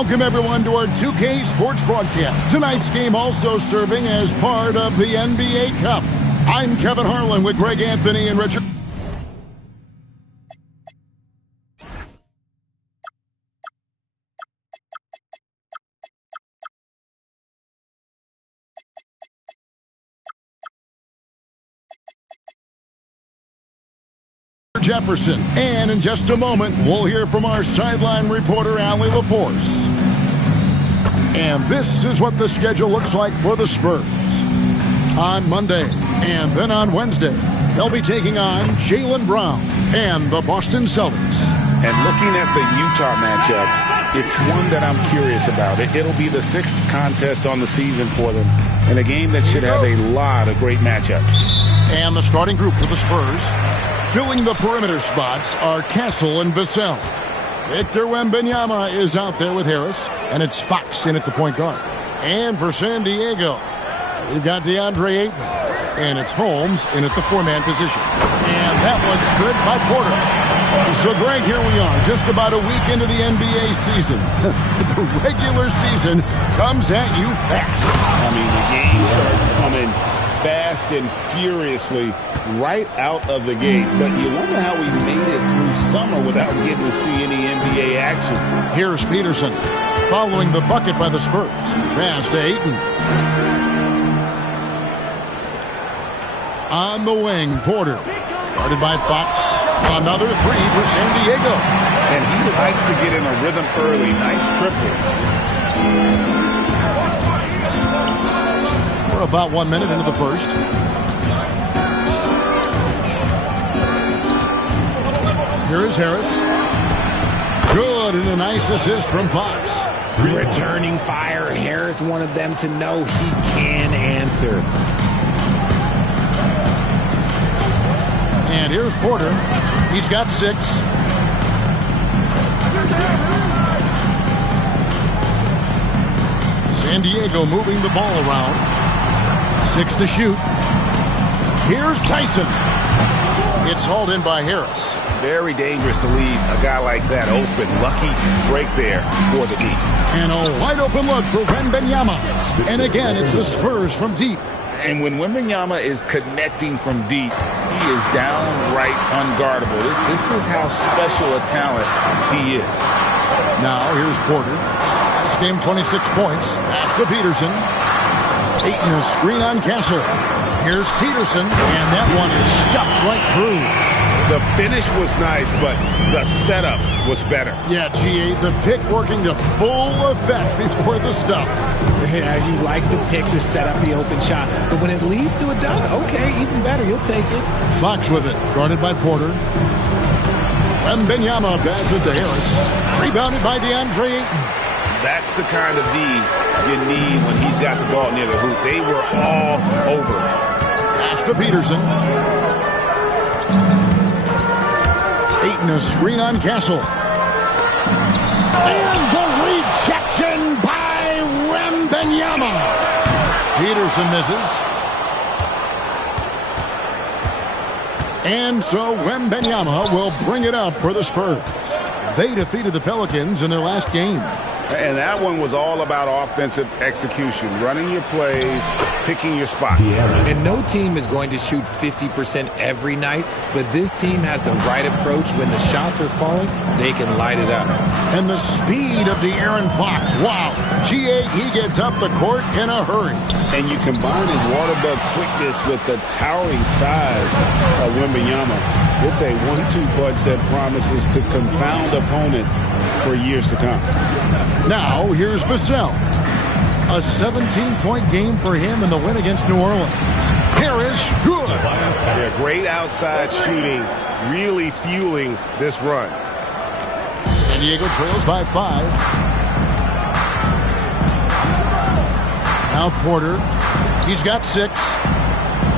Welcome, everyone, to our 2K Sports broadcast. Tonight's game also serving as part of the NBA Cup. I'm Kevin Harlan with Greg Anthony and Richard. Jefferson. And in just a moment, we'll hear from our sideline reporter, Allie LaForce. And this is what the schedule looks like for the Spurs. On Monday and then on Wednesday, they'll be taking on Jaylen Brown and the Boston Celtics. And looking at the Utah matchup, it's one that I'm curious about. It'll be the sixth contest on the season for them, in a game that should have a lot of great matchups. And the starting group for the Spurs, filling the perimeter spots, are Castle and Vassell. Victor Wembanyama is out there with Harris, and it's Fox in at the point guard. And for San Diego, we've got DeAndre Ayton, and it's Holmes in at the four-man position. And that one's good by Porter. So, Greg, here we are, just about a week into the NBA season. The regular season comes at you fast. I mean, the games start coming fast and furiously right out of the gate, but you wonder how we made it through summer without getting to see any NBA action. Here's Peterson following the bucket by the Spurs. Pass to Ayton. On the wing, Porter, guarded by Fox. Another three for San Diego. And he likes to get in a rhythm early. Nice triple. We're about 1 minute into the first. Here is Harris. Good, and a nice assist from Fox. Returning fire. Harris wanted them to know he can answer. And here's Porter. He's got 6. San Diego moving the ball around. 6 to shoot. Here's Tyson. It's hauled in by Harris. Very dangerous to leave a guy like that open. Lucky break there for the deep. And a wide open look for Wembanyama. And again, it's the Spurs from deep. And when Wembanyama is connecting from deep, he is downright unguardable. This is how special a talent he is. Now, here's Porter. This game, 26 points. Pass to Peterson. Ayton, a screen on Castle. Here's Peterson, and that one is stuffed right through. The finish was nice, but the setup was better. Yeah, G8, the pick working to full effect before the stuff. Yeah, you like the pick to set up the open shot. But when it leads to a dunk, okay, even better, you'll take it. Fox with it, guarded by Porter. Wembanyama passes to Harris. Rebounded by DeAndre Ayton. That's the kind of D you need when he's got the ball near the hoop. They were all over. Pass to Peterson. Ayton, a screen on Castle. And the rejection by Wembanyama. Peterson misses. And so Wembanyama will bring it up for the Spurs. They defeated the Pelicans in their last game. And that one was all about offensive execution, running your plays, picking your spots. And no team is going to shoot 50% every night, but this team has the right approach. When the shots are falling, they can light it up. And the speed of De'Aaron Fox. Wow. G8, he gets up the court in a hurry. And you combine his water bug quickness with the towering size of Wembanyama. It's a 1-2 punch that promises to confound opponents for years to come. Now, here's Vassell. A 17-point game for him in the win against New Orleans. Harris, good. Yeah, great outside shooting, really fueling this run. San Diego trails by 5. Now Porter. He's got 6.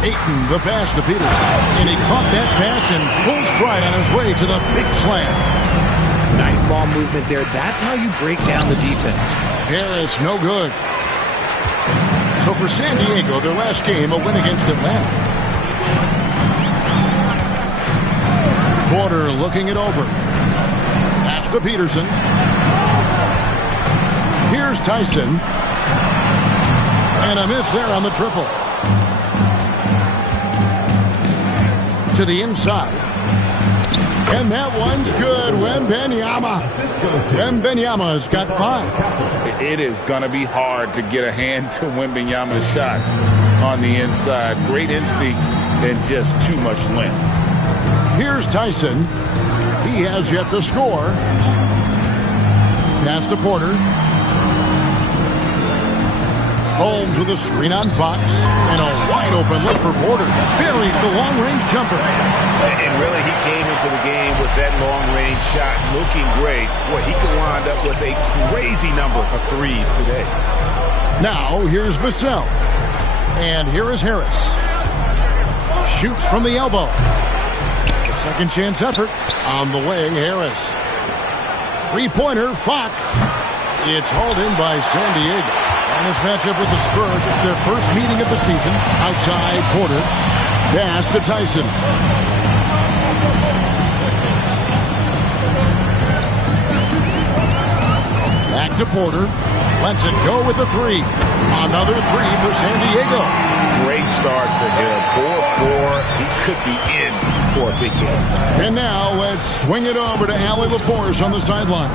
Ayton, the pass to Peterson. And he caught that pass in full stride on his way to the big slam. Nice ball movement there. That's how you break down the defense. Harris, no good. So for San Diego, their last game, a win against Atlanta. Porter looking it over. Pass to Peterson. Tyson. And a miss there on the triple. To the inside. And that one's good. Wembanyama's got 5. It is going to be hard to get a hand to Wembanyama's shots on the inside. Great instincts and just too much length. Here's Tyson. He has yet to score. Pass to Porter. Holmes with a screen on Fox. And a wide open look for Porter. Buries the long-range jumper. And really, he came into the game with that long-range shot looking great. Boy, he could wind up with a crazy number of threes today. Now, here's Vassell. And here is Harris. Shoots from the elbow. The second chance effort on the wing, Harris. Three-pointer, Fox. It's hauled in by San Diego. And this matchup with the Spurs, it's their first meeting of the season. Outside, Porter. Pass to Tyson. Back to Porter. Lets it go with a 3. Another 3 for San Diego. Great start for him. 4-4. He could be in for a big game. And now let's swing it over to Allie LaForce on the sideline.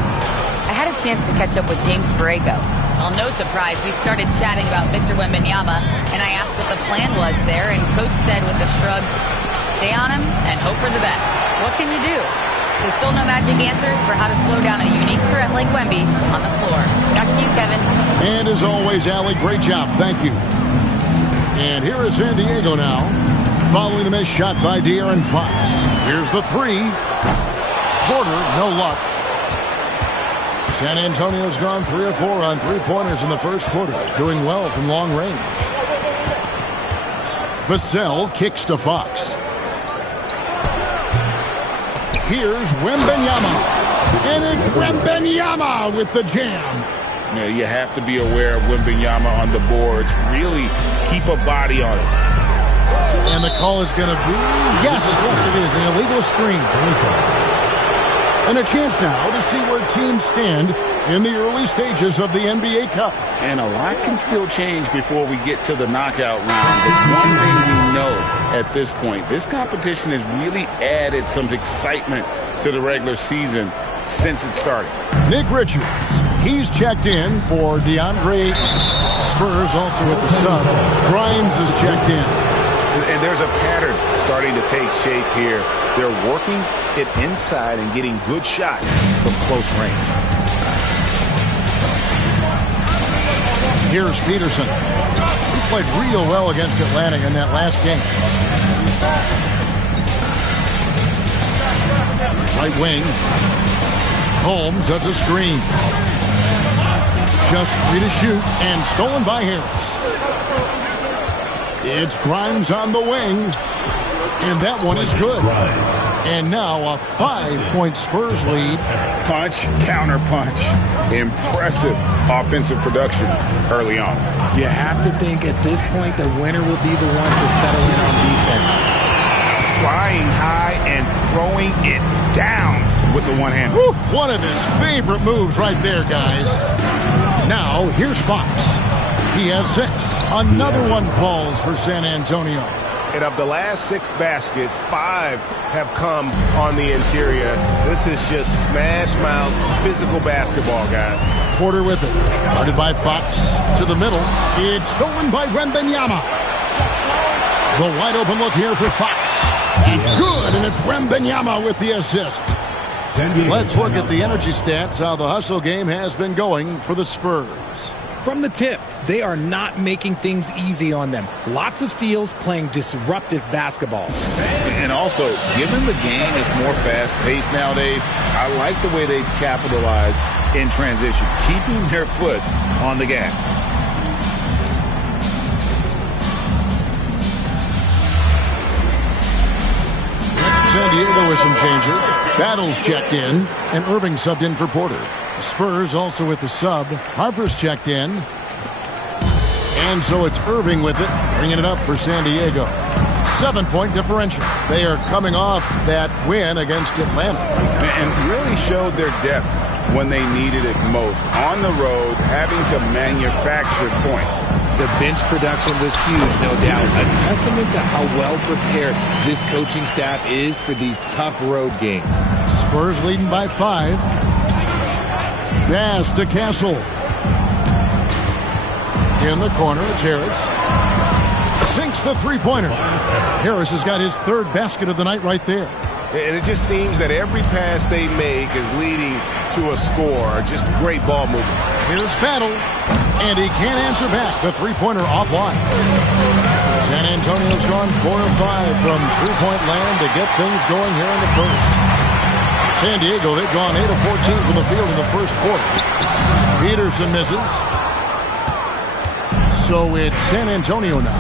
I had a chance to catch up with James Borrego. Well, no surprise, we started chatting about Victor Wembanyama, and I asked what the plan was there, and Coach said with a shrug, stay on him and hope for the best. What can you do? So still no magic answers for how to slow down a unique threat like Wemby on the floor. Back to you, Kevin. And as always, Allie, great job. Thank you. And here is San Diego now, following the missed shot by De'Aaron Fox. Here's the 3. Porter, no luck. San Antonio's gone 3 of 4 on 3-pointers in the first quarter, doing well from long range. Vassell kicks to Fox. Here's Wembanyama. And it's Wembanyama with the jam. You know, you have to be aware of Wembanyama on the boards. Really keep a body on it. And the call is going to be, yes, it is, an illegal screen. And a chance now to see where teams stand in the early stages of the NBA Cup. And a lot can still change before we get to the knockout round. But one thing we know at this point, this competition has really added some excitement to the regular season since it started. Nick Richards, he's checked in for DeAndre. Spurs also at the sub. Grimes is checked in. And there's a pattern starting to take shape here. They're working it inside and getting good shots from close range. Here's Peterson. He played real well against Atlanta in that last game. Right wing. Holmes does a screen. Just 3 to shoot and stolen by Harris. It's Grimes on the wing. And that one is good. And now a 5-point Spurs lead. Punch, counter punch. Impressive offensive production early on. You have to think at this point the winner will be the one to settle in on defense. Flying high and throwing it down with the one hand. One of his favorite moves right there, guys. Now here's Fox. He has 6. Another one falls for San Antonio. And of the last 6 baskets, 5 have come on the interior. This is just smash mouth physical basketball, guys. Porter with it. Guarded by Fox to the middle. It's stolen by Wembanyama. The wide open look here for Fox. It's good, and it's Wembanyama with the assist. Let's look at the energy stats, how the hustle game has been going for the Spurs. From the tip, they are not making things easy on them. Lots of steals, playing disruptive basketball. And also, given the game is more fast-paced nowadays, I like the way they've capitalized in transition, keeping their foot on the gas. San Diego with some changes. Battles checked in, and Irving subbed in for Porter. The Spurs also with the sub. Harper's checked in. And so it's Irving with it, bringing it up for San Diego. 7-point differential. They are coming off that win against Atlanta. And really showed their depth when they needed it most. On the road, having to manufacture points. The bench production was huge, no doubt. A testament to how well prepared this coaching staff is for these tough road games. Spurs leading by 5. Pass to Castle. In the corner, it's Harris. Sinks the three-pointer. Harris has got his 3rd basket of the night right there. And it just seems that every pass they make is leading to a score. Just great ball movement. Here's Battle, and he can't answer back. The three-pointer offline. San Antonio's gone 4 of 5 from three-point land to get things going here in the first. San Diego, they've gone 8 of 14 from the field in the first quarter. Peterson misses. So it's San Antonio now.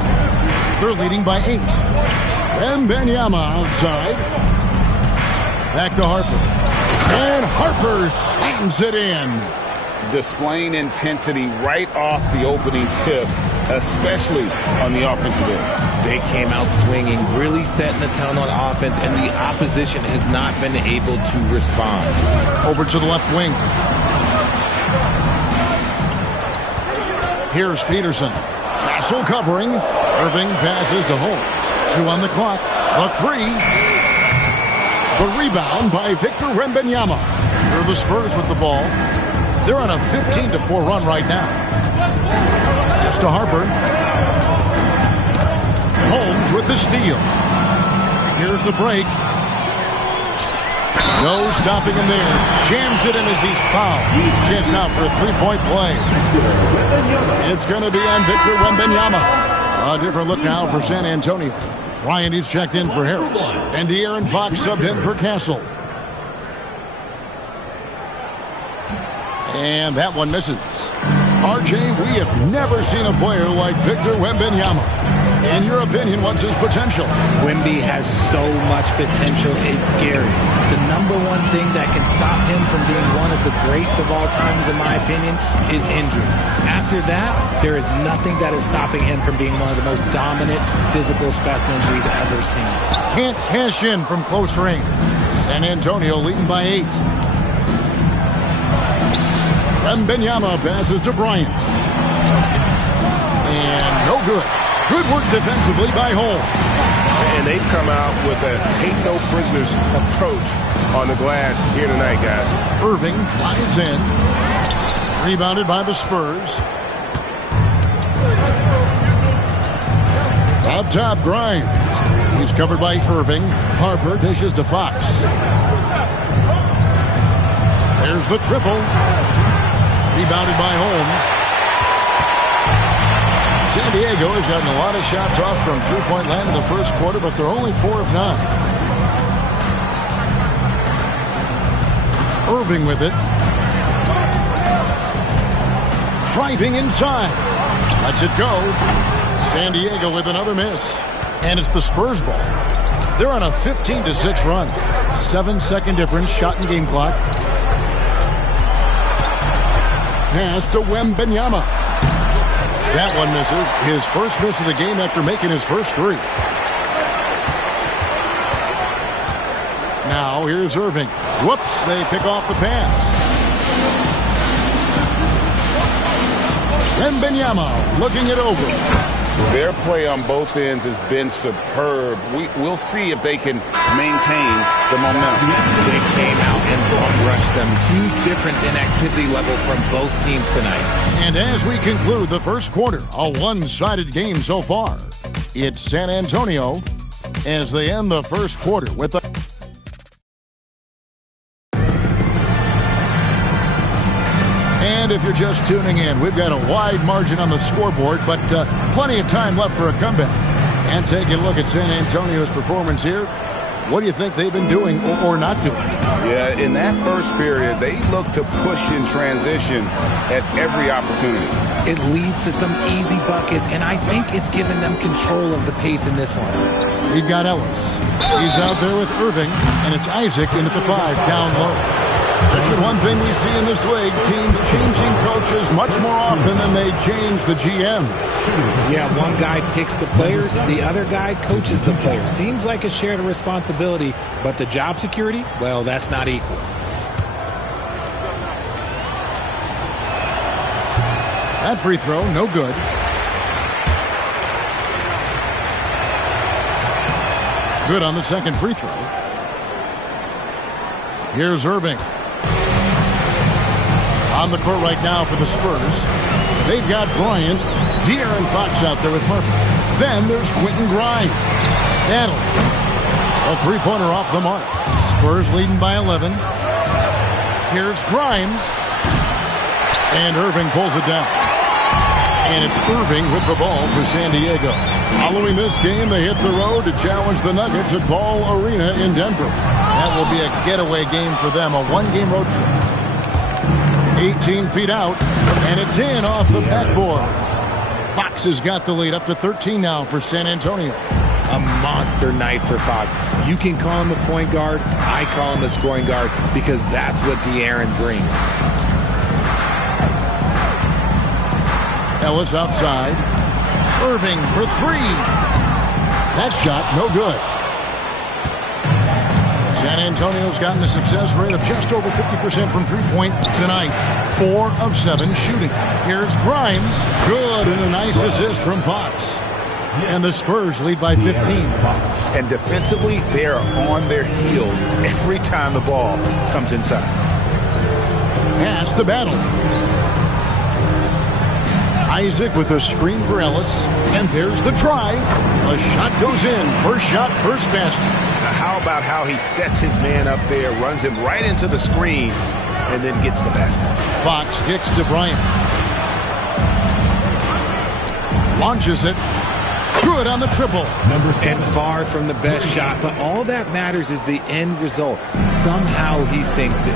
They're leading by 8. Wembanyama outside. Back to Harper. And Harper slams it in. Displaying intensity right off the opening tip, especially on the offensive end. They came out swinging, really setting the tone on offense, and the opposition has not been able to respond. Over to the left wing. Here's Peterson. Castle covering. Irving passes to Holmes. 2 on the clock. A 3. The rebound by Victor Wembanyama. Here are the Spurs with the ball. They're on a 15-4 run right now. Just to Harper. Holmes with the steal. Here's the break. No stopping him there. Jams it in as he's fouled. Chance now for a 3-point play. It's going to be on Victor Wembanyama. A different look now for San Antonio. Ryan is checked in for Harris. And De'Aaron Fox subbed in for Castle. And that one misses. RJ, we have never seen a player like Victor Wembanyama. In your opinion, what's his potential? Wemby has so much potential, it's scary. The number one thing that can stop him from being one of the greats of all times, in my opinion, is injury. After that, there is nothing that is stopping him from being one of the most dominant physical specimens we've ever seen. Can't cash in from close range. San Antonio leading by 8. Wembanyama passes to Bryant. And no good. Good work defensively by Holmes. And they've come out with a take-no-prisoners approach on the glass here tonight, guys. Irving drives in. Rebounded by the Spurs. Up top, Grimes. He's covered by Irving. Harper dishes to Fox. There's the triple. Rebounded by Holmes. San Diego has gotten a lot of shots off from three-point land in the first quarter, but they're only 4 of 9. Irving with it. Driving inside. Lets it go. San Diego with another miss. And it's the Spurs ball. They're on a 15-6 run. 7-second difference, shot and game clock. Pass to Wembanyama. That one misses. His first miss of the game after making his first 3. Now here's Irving. Whoops, they pick off the pass. Wembanyama looking it over. Their play on both ends has been superb. We'll see if they can maintain the momentum. They came out and bum-rushed them. Huge difference in activity level from both teams tonight. And as we conclude the first quarter, a one-sided game so far. It's San Antonio as they end the first quarter with a... And if you're just tuning in, we've got a wide margin on the scoreboard, but plenty of time left for a comeback. And taking a look at San Antonio's performance here, what do you think they've been doing or not doing? Yeah, in that first period, they looked to push in transition at every opportunity. It leads to some easy buckets, and I think it's given them control of the pace in this one. We've got Ellis. He's out there with Irving, and it's Isaac in at the 5, down low. That's one thing we see in this league, teams changing coaches much more often than they change the GM. Yeah, one guy picks the players, the other guy coaches the players. Seems like a shared responsibility, but the job security, well, that's not equal. That free throw, no good. Good on the second free throw. Here's Irving. On the court right now for the Spurs. They've got Bryant, De'Aaron Fox out there with Harper. Then there's Quentin Grimes. Battle. A three-pointer off the mark. Spurs leading by 11. Here's Grimes. And Irving pulls it down. And it's Irving with the ball for San Diego. Following this game, they hit the road to challenge the Nuggets at Ball Arena in Denver. That will be a getaway game for them, a one-game road trip. 18 feet out, and it's in off the backboard. Fox has got the lead up to 13 now for San Antonio. A monster night for Fox. You can call him a point guard. I call him a scoring guard because that's what De'Aaron brings. Ellis outside. Irving for three. That shot, no good. San Antonio's gotten a success rate of just over 50% from three-point tonight. 4 of 7 shooting. Here's Grimes. Good, and a nice assist from Fox. And the Spurs lead by 15. And defensively, they are on their heels every time the ball comes inside. Pass to Battle. Isaac with a screen for Ellis. And there's the try. A shot goes in. First shot, first basket. Now, how about how he sets his man up there, runs him right into the screen, and then gets the basket. Fox kicks to Bryant. Launches it. Good on the triple. And far from the best shot, but all that matters is the end result. Somehow he sinks it.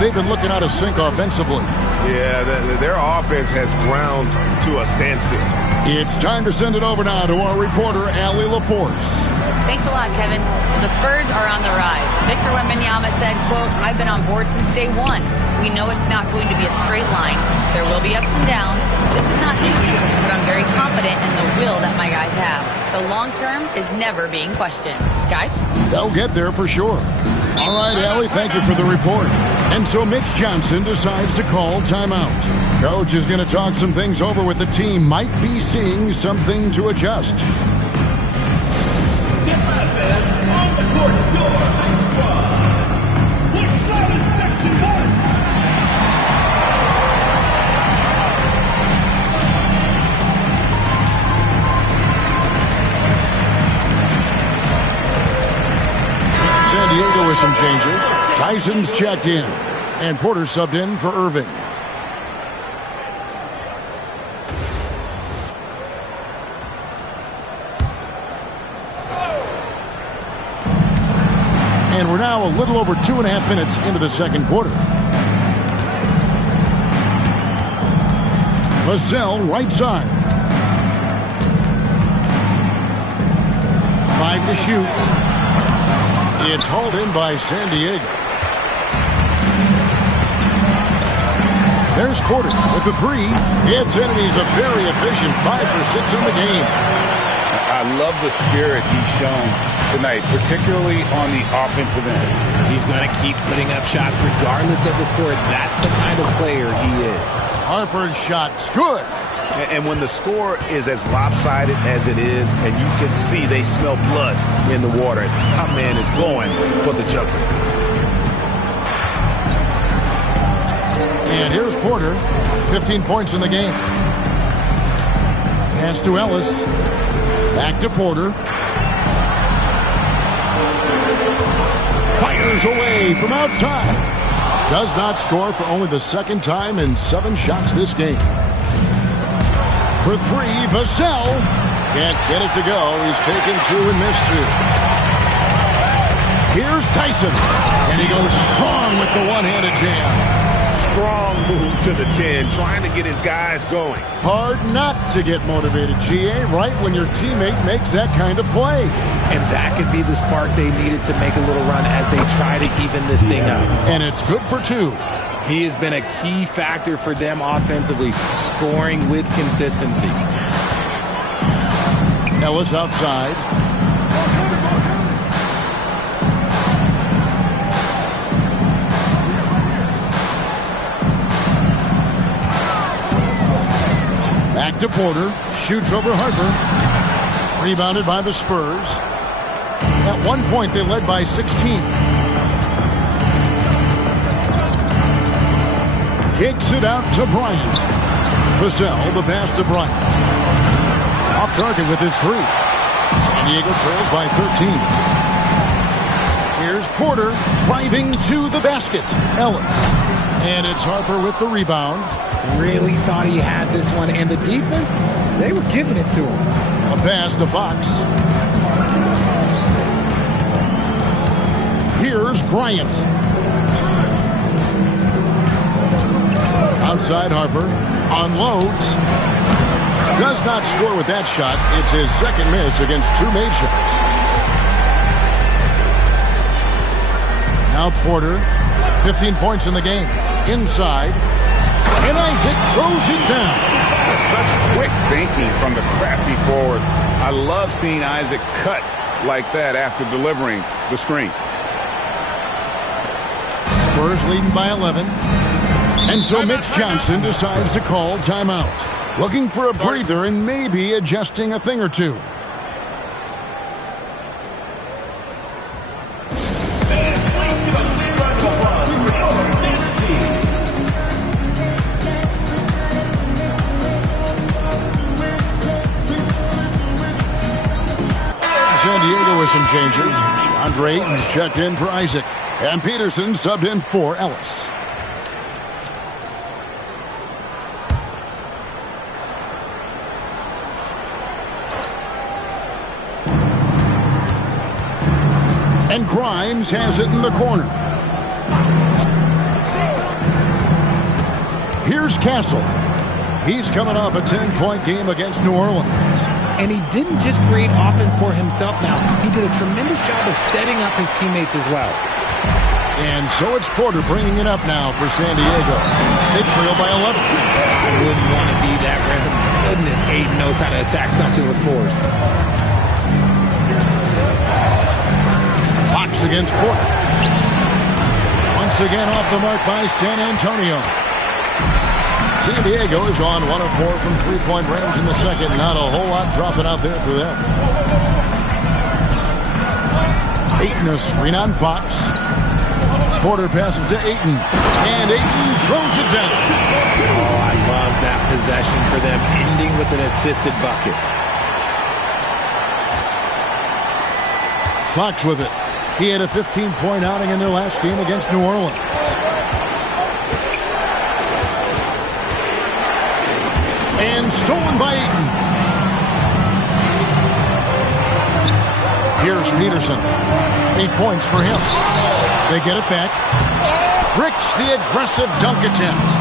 They've been looking out of sync offensively. Yeah, their offense has ground to a standstill. It's time to send it over now to our reporter, Allie LaForce. Thanks a lot, Kevin. The Spurs are on the rise. Victor Wembanyama said, quote, "I've been on board since day one. We know it's not going to be a straight line. There will be ups and downs. This is not easy, but I'm very confident in the will that my guys have. The long term is never being questioned." Guys? They'll get there for sure. All right, Allie, thank you for the report. And so Mitch Johnson decides to call timeout. Coach is going to talk some things over with the team. Might be seeing something to adjust. On the court, your squad. Which side is section 1? San Diego with some changes. Tyson's checked in. And Porter subbed in for Irving. And we're now a little over 2.5 minutes into the second quarter. Vassell, right side. 5 to shoot. It's hauled in by San Diego. There's Porter with the three. It's in, and he's a very efficient 5 for 6 on the game. I love the spirit he's shown tonight, particularly on the offensive end. He's going to keep putting up shots regardless of the score. That's the kind of player he is. Harper's shot's good. And when the score is as lopsided as it is, and you can see they smell blood in the water, our man is going for the jugular. And here's Porter, 15 points in the game. Pass to Ellis. Back to Porter. Fires away from outside. Does not score for only the second time in 7 shots this game. For 3, Vassell. Can't get it to go. He's taken 2 and missed 2. Here's Tyson. And he goes strong with the one-handed jam. Strong move to the 10, trying to get his guys going. Hard not to get motivated, GA, right when your teammate makes that kind of play. And that could be the spark they needed to make a little run as they try to even this thing up. And it's good for 2. He has been a key factor for them offensively, scoring with consistency. Ellis outside. Back to Porter. Shoots over Harper. Rebounded by the Spurs. At one point, they led by 16. Kicks it out to Bryant. Vassell, the pass to Bryant. Off target with his three. San Diego trails by 13. Here's Porter driving to the basket. Ellis. And it's Harper with the rebound. Really thought he had this one, and the defense, they were giving it to him. A pass to Fox. Here's Bryant. Outside Harper. Unloads. Does not score with that shot. It's his second miss against two made shots. Now Porter. 15 points in the game. Inside. And Isaac throws it down. Such quick thinking from the crafty forward. I love seeing Isaac cut like that after delivering the screen. Spurs leading by 11. And so Mitch Johnson decides to call timeout. Looking for a breather and maybe adjusting a thing or two. San Diego with some changes. Andre Ayton's checked in for Isaac. And Peterson subbed in for Ellis. And Grimes has it in the corner. Here's Castle. He's coming off a 10-point game against New Orleans. And he didn't just create offense for himself now. He did a tremendous job of setting up his teammates as well. And so it's Porter bringing it up now for San Diego. They trail by 11. I wouldn't want to be that rim. Goodness, Ayton knows how to attack something with force. Fox against Porter. Once again off the mark by San Antonio. San Diego is on 1 of 4 from three-point range in the second. Not a whole lot dropping out there for them. Ayton a screen on Fox. Porter passes to Ayton. And Ayton throws it down. Oh, I love that possession for them, ending with an assisted bucket. Fox with it. He had a 15-point outing in their last game against New Orleans. And stolen by Ayton. Here's Peterson. 8 points for him. They get it back. Bricks the aggressive dunk attempt.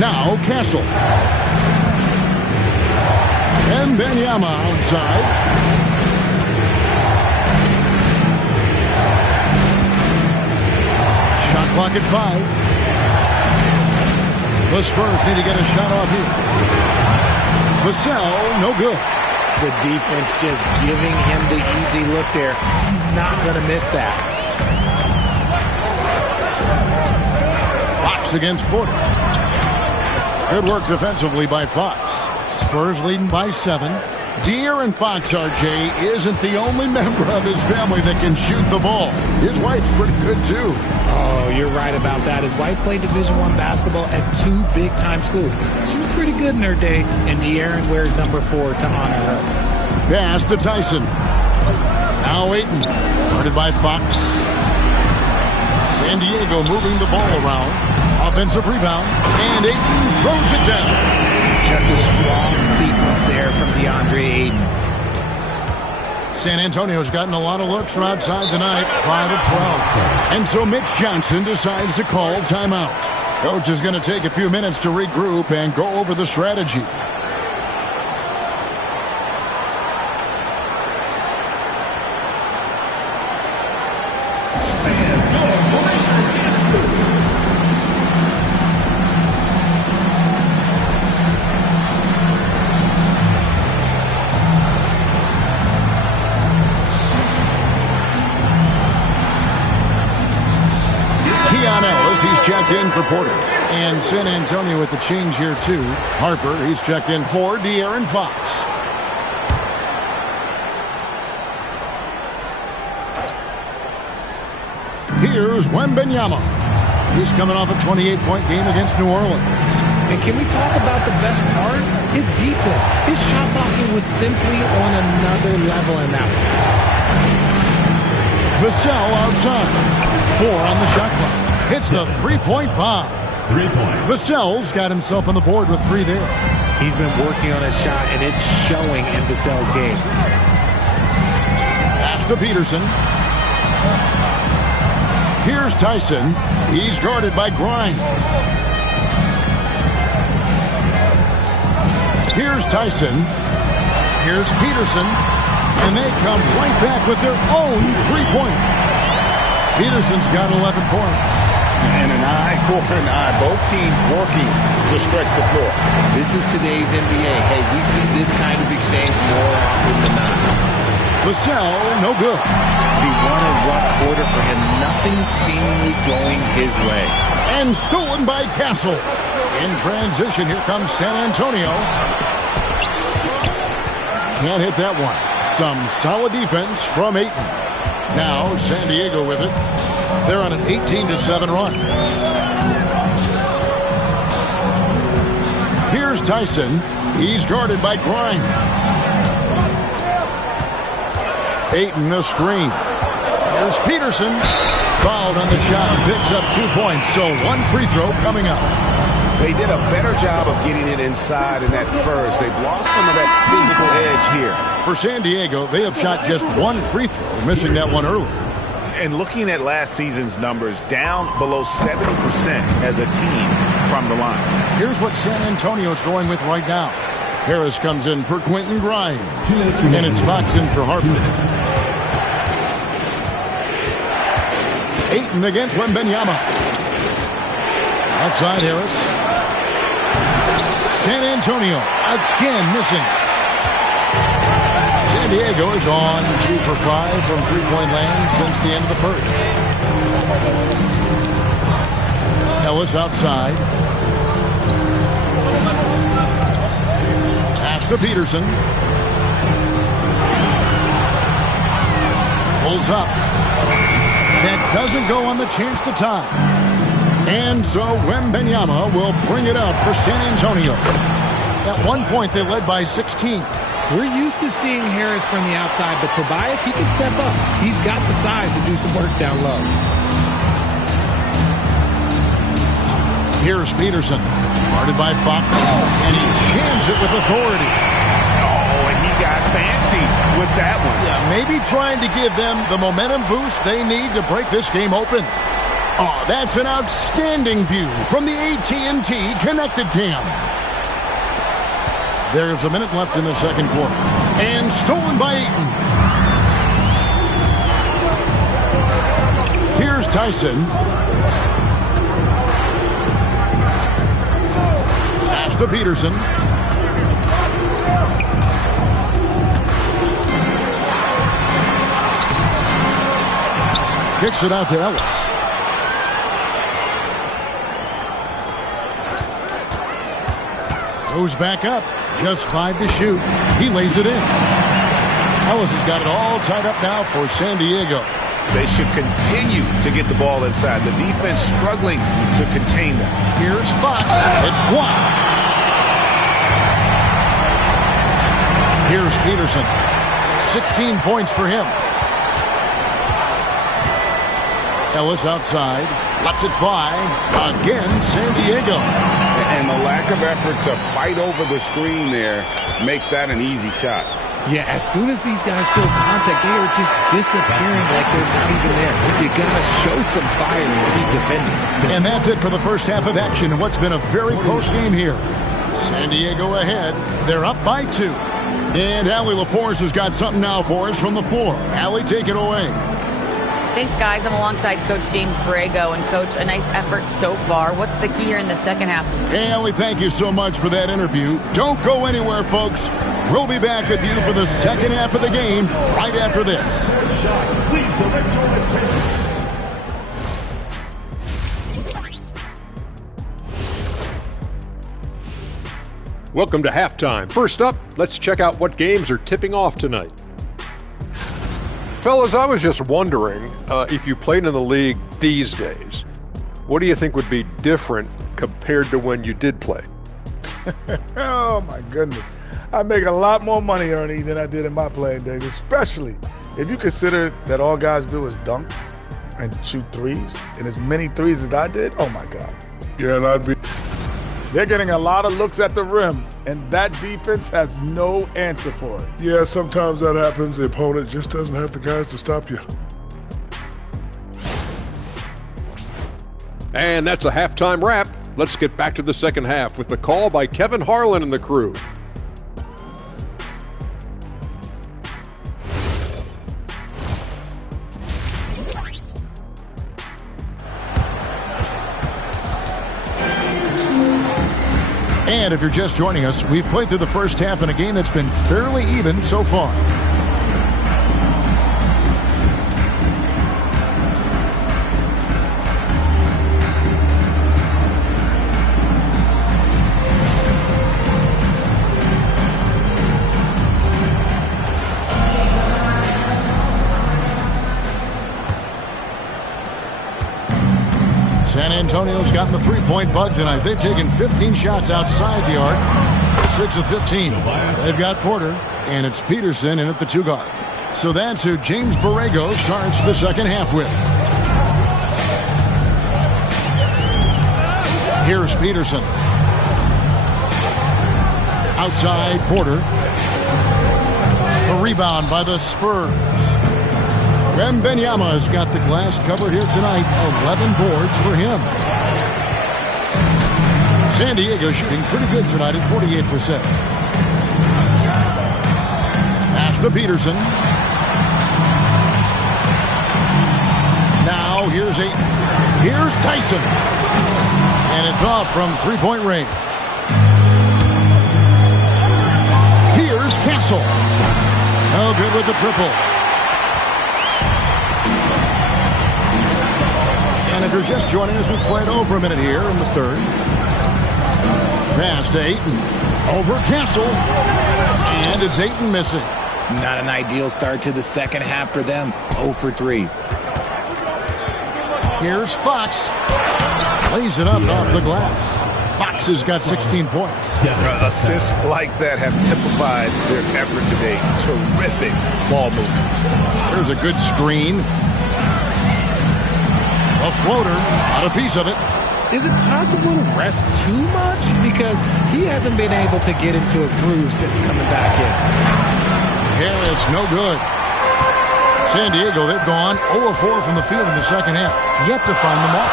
Now Castle. And Benyama outside. Shot clock at 5. The Spurs need to get a shot off here. Vassell, no good. The defense just giving him the easy look there. He's not going to miss that. Fox against Porter. Good work defensively by Fox. Spurs leading by 7. De'Aaron Fox, RJ, isn't the only member of his family that can shoot the ball. His wife's pretty good, too. Oh, you're right about that. His wife played Division I basketball at 2 big-time schools. She was pretty good in her day, and De'Aaron wears number 4 to honor her. Pass to Tyson. Now Ayton. Guarded by Fox. San Diego moving the ball around. Offensive rebound. And Ayton throws it down. Just a strong sequence there from DeAndre Ayton. San Antonio's gotten a lot of looks from outside tonight. 5 of 12. And so Mitch Johnson decides to call timeout. Coach is going to take a few minutes to regroup and go over the strategy. checked in for Porter. And San Antonio with the change here, too. Harper, he's checked in for De'Aaron Fox. Here's Wembanyama. He's coming off a 28-point game against New Orleans. And can we talk about the best part? His defense. His shot blocking was simply on another level in that one. Vassell outside. 4 on the shot clock. Hits the three-point bomb. 3 points. Vassell's got himself on the board with 3 there. He's been working on his shot, and it's showing in Vassell's game. Pass to Peterson. Here's Tyson. He's guarded by Grimes. Here's Tyson. Here's Peterson. And they come right back with their own three-pointer. Peterson's got 11 points. And an eye for an eye. Both teams working to stretch the floor. This is today's NBA. Hey, we see this kind of exchange more often than not. Vassell, no good. See, what a rough quarter for him. Nothing seemingly going his way. And stolen by Castle. In transition, here comes San Antonio. Can't hit that one. Some solid defense from Ayton. Now San Diego with it. They're on an 18-7 run. Here's Tyson. He's guarded by Grimes. Ayton a screen. Here's Peterson. Fouled on the shot and picks up 2 points. So 1 free throw coming up. They did a better job of getting it inside in that first. They've lost some of that physical edge here. For San Diego, they have shot just 1 free throw, missing that one earlier. And looking at last season's numbers, down below 70% as a team from the line. Here's what San Antonio's going with right now. Harris comes in for Quentin Grimes. And it's Fox in for Harper. Ayton against Wembanyama. Outside Harris. San Antonio again missing. San Diego is on 2 for 5 from three-point land since the end of the first. Ellis outside. Pass to Peterson. Pulls up. That doesn't go on the chance to tie. And so Wembanyama will bring it up for San Antonio. At one point, they led by 16. We're used to seeing Harris from the outside, but Tobias, he can step up. He's got the size to do some work down low. Here's Peterson, guarded by Fox, and he jams it with authority. Oh, and he got fancy with that one. Yeah, maybe trying to give them the momentum boost they need to break this game open. Oh, that's an outstanding view from the AT&T Connected Cam. There's a minute left in the second quarter. And stolen by Ayton. Here's Tyson. Pass to Peterson. Kicks it out to Ellis. Goes back up. Just 5 to shoot. He lays it in. Ellis has got it all tied up now for San Diego. They should continue to get the ball inside. The defense struggling to contain them. Here's Fox. It's blocked. Here's Peterson. 16 points for him. Ellis outside. Lets it fly. Again, San Diego. And the lack of effort to fight over the screen there makes that an easy shot. Yeah, as soon as these guys feel contact, they are just disappearing like they're not even there. You gotta show some fire and keep defending. And that's it for the first half of action in what's been a very close game here. San Diego ahead. They're up by 2. And Allie LaForce has got something now for us from the floor. Allie, take it away. Thanks, guys. I'm alongside Coach James Borrego. And, Coach, a nice effort so far. What's the key here in the second half? Hey, Allie, thank you so much for that interview. Don't go anywhere, folks. We'll be back with you for the second half of the game right after this. Please direct your attention. Welcome to halftime. First up, let's check out what games are tipping off tonight. Fellas, I was just wondering if you played in the league these days, what do you think would be different compared to when you did play? Oh, my goodness. I make a lot more money, Ernie, than I did in my playing days, especially if you consider that all guys do is dunk and shoot threes, and as many threes as I did, oh, my God. Yeah, and They're getting a lot of looks at the rim, and that defense has no answer for it. Yeah, sometimes that happens. The opponent just doesn't have the guys to stop you. And that's a halftime wrap. Let's get back to the second half with the call by Kevin Harlan and the crew. And if you're just joining us, we've played through the first half in a game that's been fairly even so far. San Antonio's gotten the three-point bug tonight. They've taken 15 shots outside the arc. 6 of 15. They've got Porter, and it's Peterson in at the 2 guard. So that's who James Borrego starts the second half with. Here's Peterson. Outside Porter. A rebound by the Spurs. Wembanyama's got the glass covered here tonight. 11 boards for him. San Diego shooting pretty good tonight at 48%. Pass to Peterson. Now here's Tyson. And it's off from three-point range. Here's Castle. No good with the triple. And if you're just joining us, we've played over a minute here in the third. Pass to Ayton. Over Castle. And it's Ayton missing. Not an ideal start to the second half for them. 0 for 3. Here's Fox. Lays it up off the glass. Fox has got 16 points. Assists like that have typified their effort today. Terrific ball movement. There's a good screen. A floater, not a piece of it. Is it possible to rest too much? Because he hasn't been able to get into a groove since coming back in. Harris, no good. San Diego, they've gone 0-4 from the field in the second half. Yet to find the mark.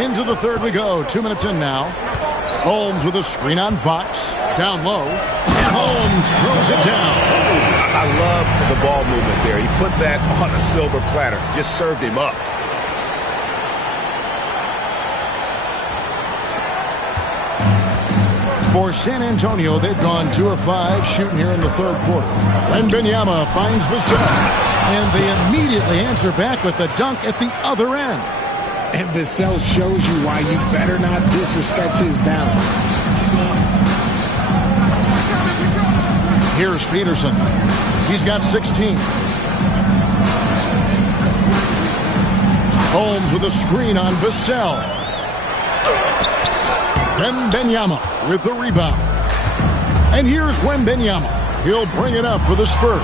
Into the third we go. 2 minutes in now. Holmes with a screen on Fox. Down low. And Holmes throws it down. I love the ball movement there. He put that on a silver platter. Just served him up. For San Antonio, they've gone 2 of 5 shooting here in the third quarter. Wembanyama finds Vassell. And they immediately answer back with the dunk at the other end. And Vassell shows you why you better not disrespect his balance. Here's Peterson. He's got 16. Holmes with a screen on Vassell. Wembanyama with the rebound. And here's Wembanyama. He'll bring it up for the Spurs.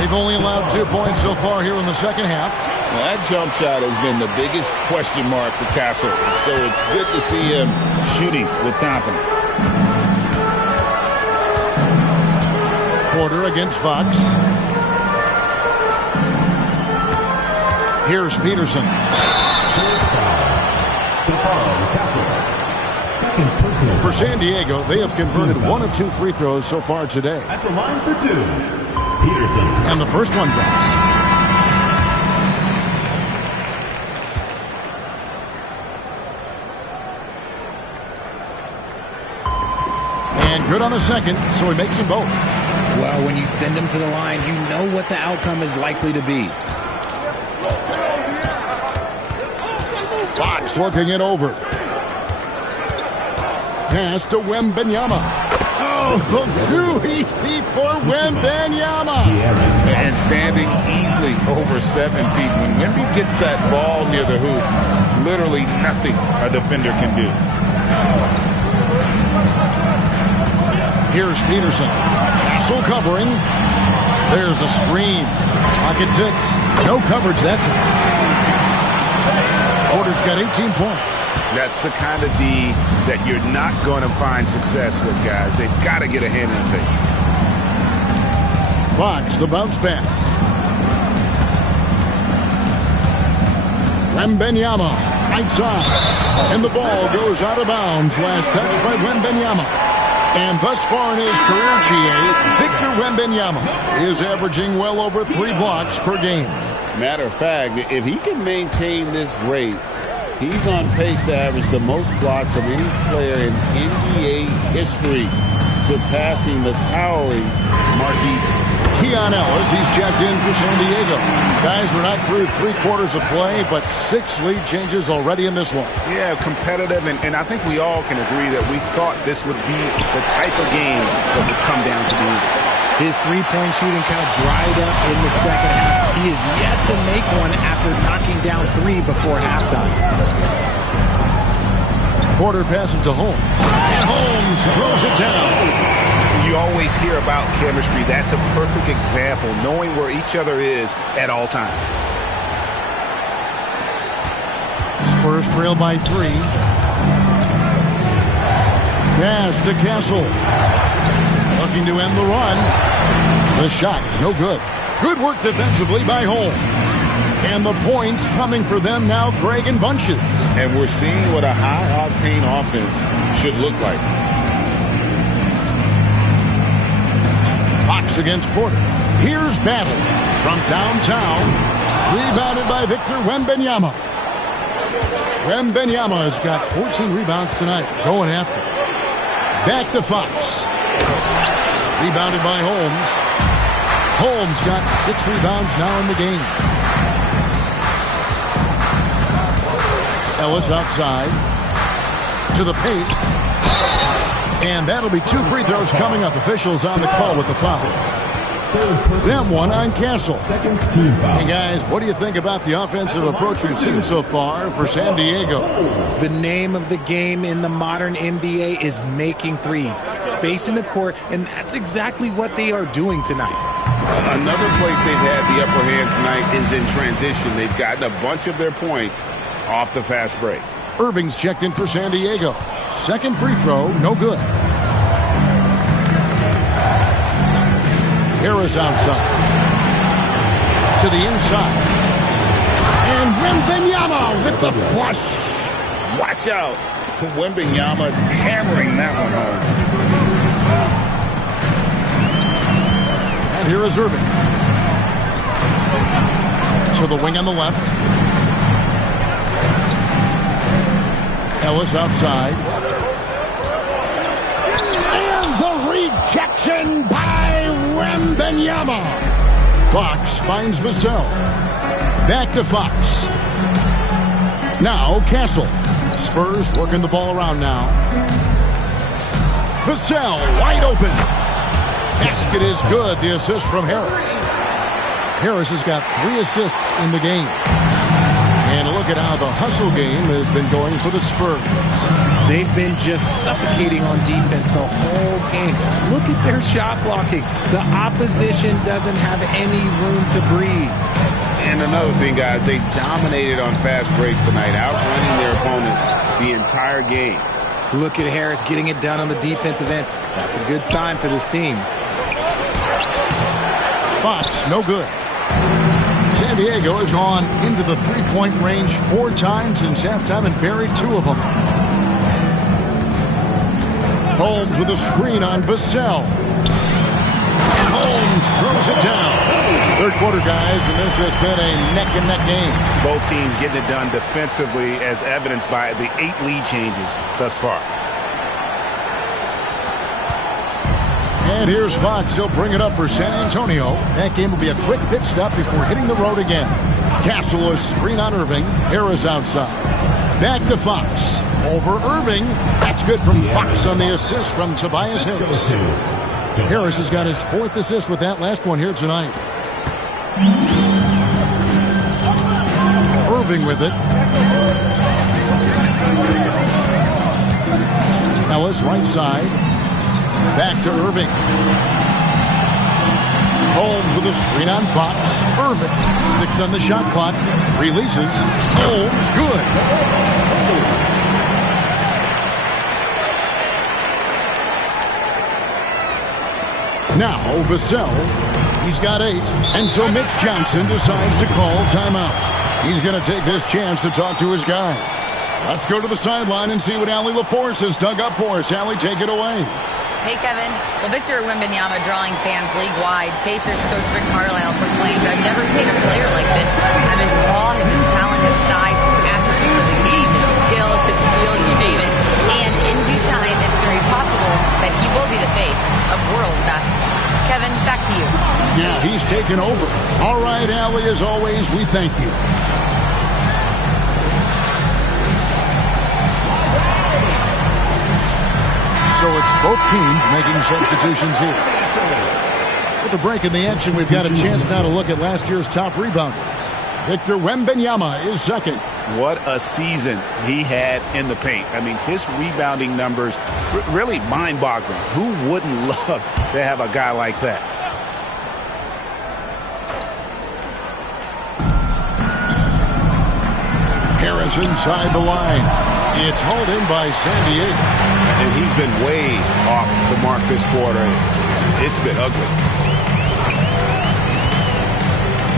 They've only allowed 2 points so far here in the second half. Well, that jump shot has been the biggest question mark for Castle. So it's good to see him shooting with confidence. Porter against Fox. Here's Peterson. For San Diego, they have converted 1 of 2 free throws so far today. At the line for 2, Peterson. And the first one drops. And good on the second, so he makes them both. Well, when you send him to the line, you know what the outcome is likely to be. Fox Fox looking it over. Pass to Wembanyama. Oh, too easy for Wembanyama. And standing easily over 7 feet. When Wemby gets that ball near the hoop, literally nothing a defender can do. Here's Peterson. Castle covering. There's a screen. Pocket 6. No coverage that time. Porter's got 18 points. That's the kind of D that you're not going to find success with, guys. They've got to get a hand in the face. Fox, the bounce pass. Wembanyama, right side. And the ball goes out of bounds. Last touch by Wembanyama. And thus far in his career, GA, Victor Wembanyama is averaging well over 3 blocks per game. Matter of fact, if he can maintain this rate, he's on pace to average the most blocks of any player in NBA history, surpassing the towering Marquis. Keon Ellis, he's checked in for San Diego. Guys, we're not through 3/4 of play, but 6 lead changes already in this one. Yeah, competitive, and I think we all can agree that we thought this would be the type of game that would come down to the end. His three-point shooting kind of dried up in the second half. He is yet to make one after knocking down 3 before halftime. Porter passes to Holmes. And Holmes throws it down. You always hear about chemistry. That's a perfect example, knowing where each other is at all times. Spurs trail by 3. Pass to Castle. Looking to end the run. The shot, no good. Good work defensively by Holmes. And the points coming for them now, Greg, in bunches. And we're seeing what a high-octane offense should look like. Fox against Porter. Here's Battle from downtown. Rebounded by Victor Wembanyama. Wembanyama has got 14 rebounds tonight. Going after. Back to Fox. Rebounded by Holmes. Holmes got 6 rebounds now in the game. Ellis outside. To the paint. And that'll be 2 free throws coming up. Officials on the call with the foul. Them one on Castle. Hey, guys, what do you think about the offensive approach we've seen so far for San Diego? The name of the game in the modern NBA is making threes. Spacing the court, and that's exactly what they are doing tonight. Another place they've had the upper hand tonight is in transition. They've gotten a bunch of their points off the fast break. Irving's checked in for San Diego. Second free throw, no good. Harris outside. To the inside. And Wembanyama with the flush. Watch out. Wembanyama hammering that one home. And here is Irving. To the wing on the left. Ellis outside. And the rejection by Wembanyama. Fox finds Vassell. Back to Fox. Now Castle. Spurs working the ball around now. Vassell wide open. Basket is good. The assist from Harris. Harris has got 3 assists in the game. And look at how the hustle game has been going for the Spurs. They've been just suffocating on defense the whole game. Look at their shot blocking. The opposition doesn't have any room to breathe. And another thing, guys, they dominated on fast breaks tonight, outrunning their opponent the entire game. Look at Harris getting it done on the defensive end. That's a good sign for this team. Fox, no good. San Diego has gone into the three-point range 4 times since halftime and buried 2 of them. Holmes with a screen on Vassell. And Holmes throws it down. Third quarter, guys, and this has been a neck-and-neck game. Both teams getting it done defensively, as evidenced by the 8 lead changes thus far. And here's Fox. He'll bring it up for San Antonio. That game will be a quick pit stop before hitting the road again. Castle, a screen on Irving. Harris outside. Back to Fox. Over Irving. That's good from Fox on the assist from Tobias Harris. Harris has got his 4th assist with that last one here tonight. Irving with it. Ellis right side. Back to Irving. Holmes with a screen on Fox. Irving. 6 on the shot clock. Releases. Holmes. Good. Now Vassell. He's got 8. And so Mitch Johnson decides to call timeout. He's going to take this chance to talk to his guys. Let's go to the sideline and see what Allie LaForce has dug up for us. Allie, take it away. Hey, Kevin. Well, Victor Wembanyama drawing fans league-wide. Pacers coach Rick Carlisle proclaimed, "I've never seen a player like this. I'm in awe of his talent, his size, his aptitude for the game, his skill, his feel, you name it. And in due time, it's very possible that he will be the face of world basketball." Kevin, back to you. Yeah, he's taken over. All right, Allie, as always, we thank you. So it's both teams making substitutions here. With the break in the action, we've got a chance now to look at last year's top rebounders. Victor Wembanyama is second. What a season he had in the paint. I mean, his rebounding numbers really mind-boggling. Who wouldn't love to have a guy like that? Harris inside the line. It's hauled in by San Diego. And he's been way off the mark this quarter. It's been ugly.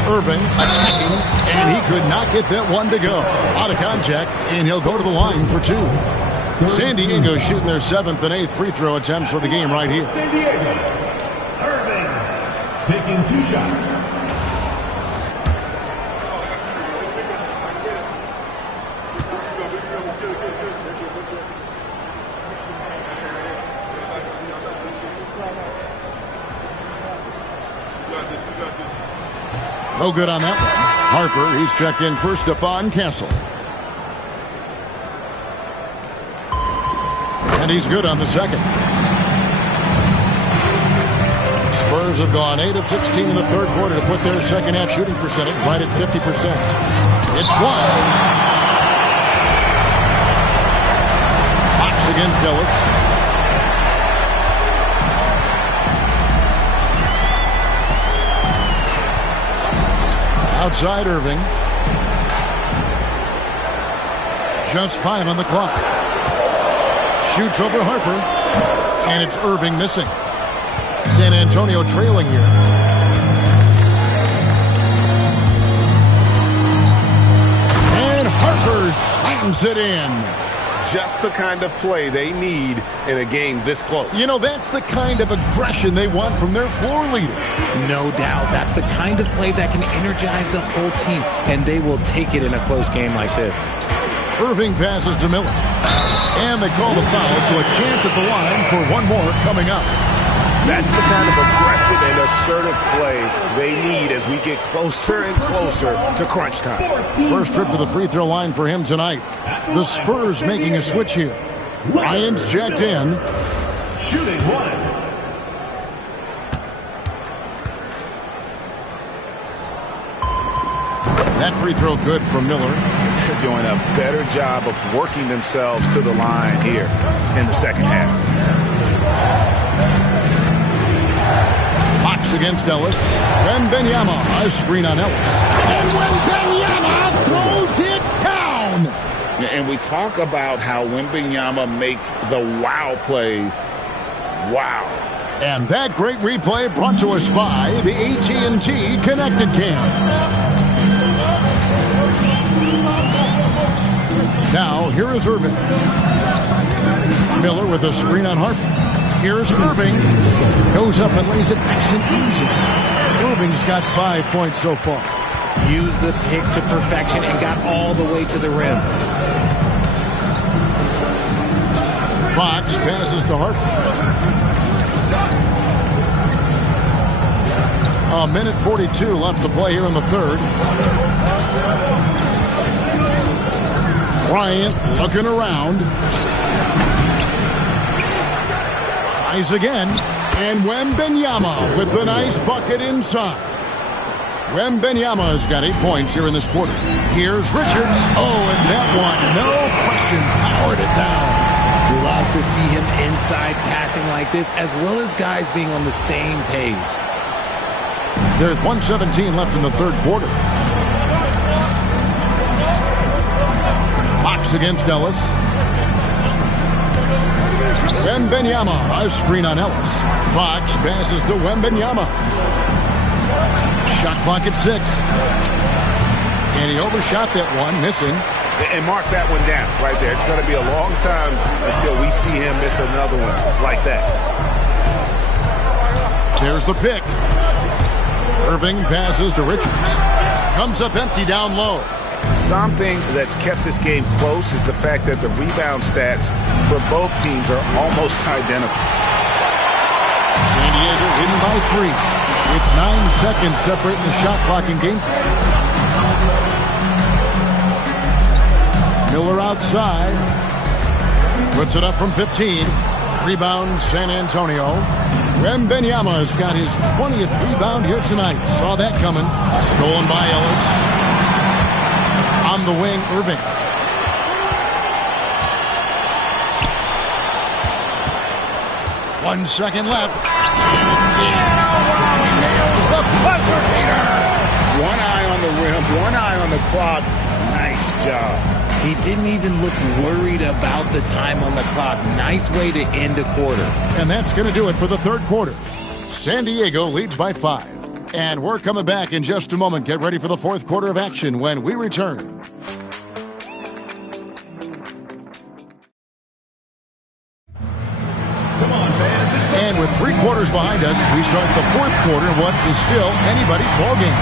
Irving attacking, and he could not get that one to go. Out of contact, and he'll go to the line for 2. San Diego shooting their 7th and 8th free throw attempts for the game right here. San Diego. Irving taking 2 shots. No good on that one. Harper, he's checked in for Stephon Castle. And he's good on the second. Spurs have gone 8 of 16 in the third quarter to put their second half shooting percentage right at 50%. It's blocked. Fox against Ellis. Outside Irving. Just 5 on the clock. Shoots over Harper. And it's Irving missing. San Antonio trailing here. And Harper slams it in. Just the kind of play they need in a game this close. You know, that's the kind of aggression they want from their floor leader. No doubt. That's the kind of play that can energize the whole team, and they will take it in a close game like this. Irving passes to Miller. And they call the foul, so a chance at the line for one more coming up. That's the kind of aggressive and assertive play they need as we get closer and closer to crunch time. First trip to the free throw line for him tonight. The Spurs making a switch here. Ryan's checked in. Shooting 1. That free throw good from Miller. They're doing a better job of working themselves to the line here in the second half. Fox against Ellis. Wembanyama, a screen on Ellis. And Wembanyama throws it down. And we talk about how Wembanyama makes the wow plays. Wow. And that great replay brought to us by the AT&T Connected Cam. Now, here is Irving. Miller with a screen on Harper. Here's Irving. Goes up and lays it nice and easy. Irving's got 5 points so far. Used the pick to perfection and got all the way to the rim. Fox passes to Harper. A minute 42 left to play here in the third. Bryant looking around. Tries again. And Wembanyama with the nice bucket inside. Wembanyama's got 8 points here in this quarter. Here's Richards. Oh, and that one, no question, powered it down. Love to see him inside passing like this, as well as guys being on the same page. There's 1:17 left in the third quarter. Fox against Ellis. Wembanyama, a screen on Ellis. Fox passes to Wembanyama. Shot clock at 6. And he overshot that one, missing. And mark that one down right there. It's going to be a long time until we see him miss another one like that. There's the pick. Irving passes to Richards. Comes up empty down low. Something that's kept this game close is the fact that the rebound stats for both teams are almost identical. San Diego in by 3. It's 9 seconds separating the shot clock and game. Miller outside. Puts it up from 15. Rebound San Antonio. Wembanyama's got his 20th rebound here tonight. Saw that coming. Stolen by Ellis. On the wing, Irving. One second left. He nails the buzzer beater. One eye on the rim, one eye on the clock. Nice job. He didn't even look worried about the time on the clock. Nice way to end a quarter. And that's going to do it for the third quarter. San Diego leads by 5. And we're coming back in just a moment. Get ready for the fourth quarter of action when we return. And with 3 quarters behind us, we start the fourth quarter in what is still anybody's ball game.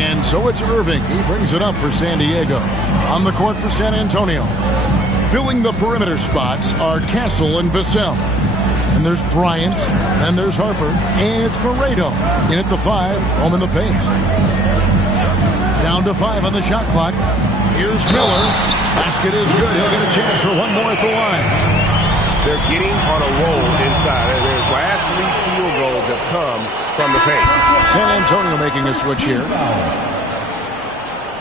And so it's Irving. He brings it up for San Diego. On the court for San Antonio. Filling the perimeter spots are Castle and Vassell. And there's Bryant. Then there's Harper. And it's Moreto. In at the 5. Home in the paint. Down to 5 on the shot clock. Here's Miller. Basket is good. He'll get a chance for one more at the line. They're getting on a roll inside. Their last 3 field goals have come from the paint. San Antonio making a switch here.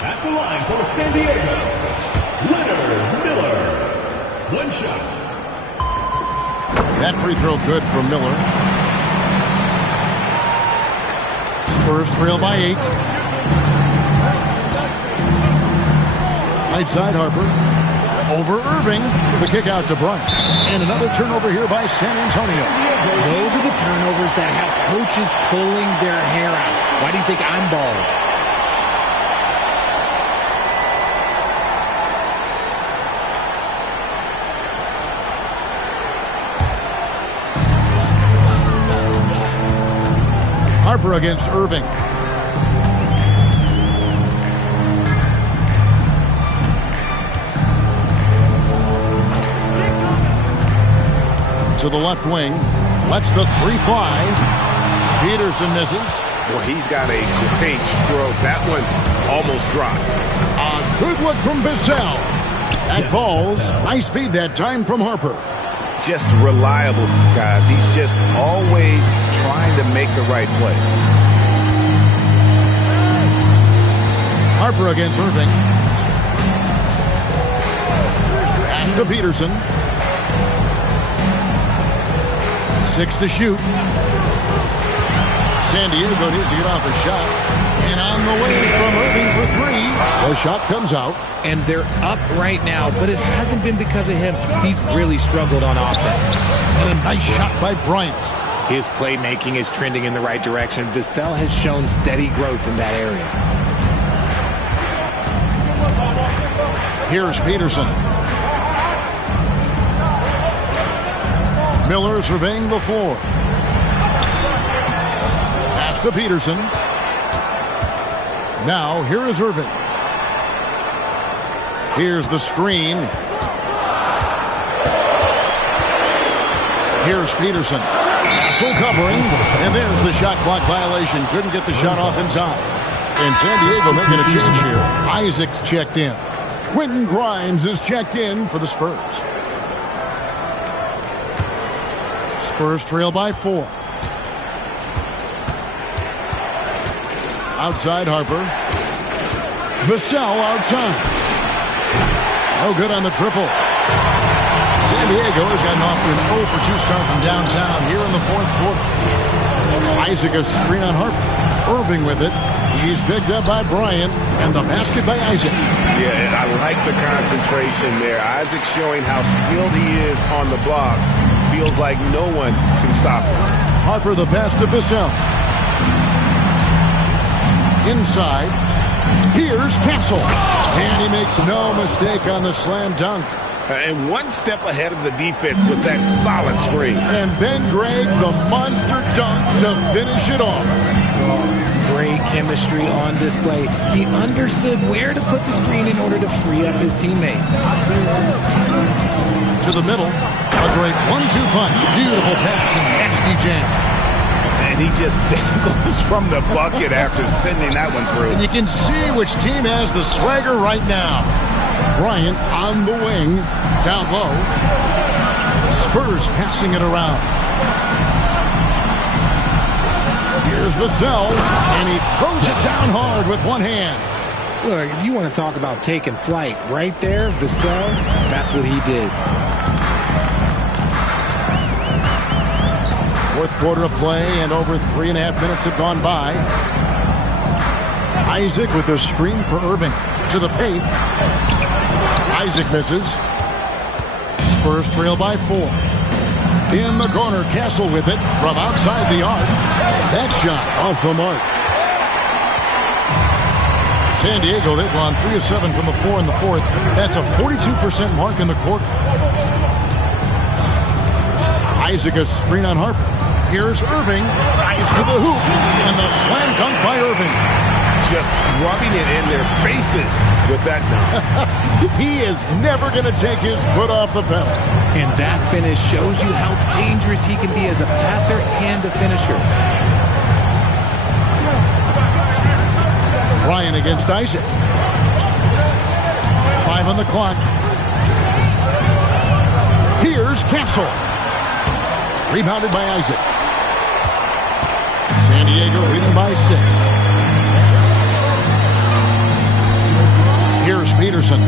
At the line for San Diego, Leonard Miller. One shot. That free throw good from Miller. Spurs trail by 8. Right side Harper. Over Irving. The kick out to Bryant. And another turnover here by San Antonio. Those are the turnovers that have coaches pulling their hair out. Why do you think I'm bald? Harper against Irving. To the left wing. Lets the 3 fly. Peterson misses. Well, he's got a great stroke. That one almost dropped. A good look from Vassell. That falls. Nice feed that time from Harper. Just reliable, guys. He's just always trying to make the right play. Harper against Irving. Pass to Peterson. 6 to shoot. San Diego needs to get off a shot. And on the way from Irving for 3. The shot comes out. And they're up right now, but it hasn't been because of him. He's really struggled on offense. And a nice shot by Bryant. His playmaking is trending in the right direction. Vassell has shown steady growth in that area. Here's Peterson. Miller surveying the floor. Pass to Peterson. Now, here is Irving. Here's the screen. Here's Peterson. Castle covering, and there's the shot clock violation. Couldn't get the shot off in time. And San Diego making a change here. Isaac's checked in. Quentin Grimes is checked in for the Spurs. Spurs trail by 4. Outside Harper. Vassell outside. No good on the triple. San Diego has gotten off to an 0 for 2 start from downtown here in the fourth quarter. Isaac a screen on Harper. Irving with it. He's picked up by Bryant, and the basket by Isaac. Yeah, and I like the concentration there. Isaac showing how skilled he is on the block. Feels like no one can stop him. Harper the pass to Vassell. Inside. Here's Castle. And he makes no mistake on the slam dunk. And one step ahead of the defense with that solid screen. And then Greg, the monster dunk to finish it off. Great chemistry on display. He understood where to put the screen in order to free up his teammate. To the middle. A great 1-2 punch. Beautiful pass and nasty jam. And he just dangles from the bucket after sending that one through. And you can see which team has the swagger right now. Bryant on the wing. Down low. Spurs passing it around. Here's Vassell, and he throws it down hard with one hand. Look, if you want to talk about taking flight, right there, Vassell, that's what he did. Fourth quarter of play, and over 3.5 minutes have gone by. Isaac with a screen for Irving. To the paint. Isaac misses. Spurs trail by 4. In the corner, Castle with it from outside the arc. That shot off the mark. San Diego, they've gone 3 of 7 from the floor in the fourth. That's a 42% mark in the quarter. Isaac a screen on Harper. Here's Irving. Drives to the hoop. And the slam dunk by Irving. Just rubbing it in their faces with that dunk. He is never going to take his foot off the pedal. And that finish shows you how dangerous he can be as a passer and a finisher. Ryan against Isaac. 5 on the clock. Here's Castle. Rebounded by Isaac. San Diego leading by 6. Here's Peterson.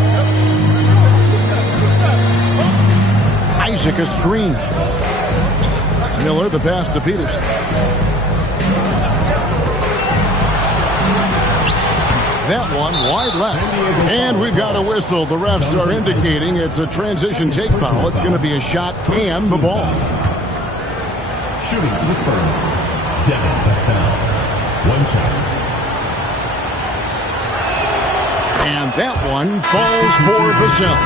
Isaac a screen. Miller the pass to Peterson. That one wide left. And we've got a whistle. The refs are indicating it's a transition take foul. It's going to be a shot and the ball. Shooting for the Spurs, Devin Vassell. 1 shot. And that one falls for Vassell.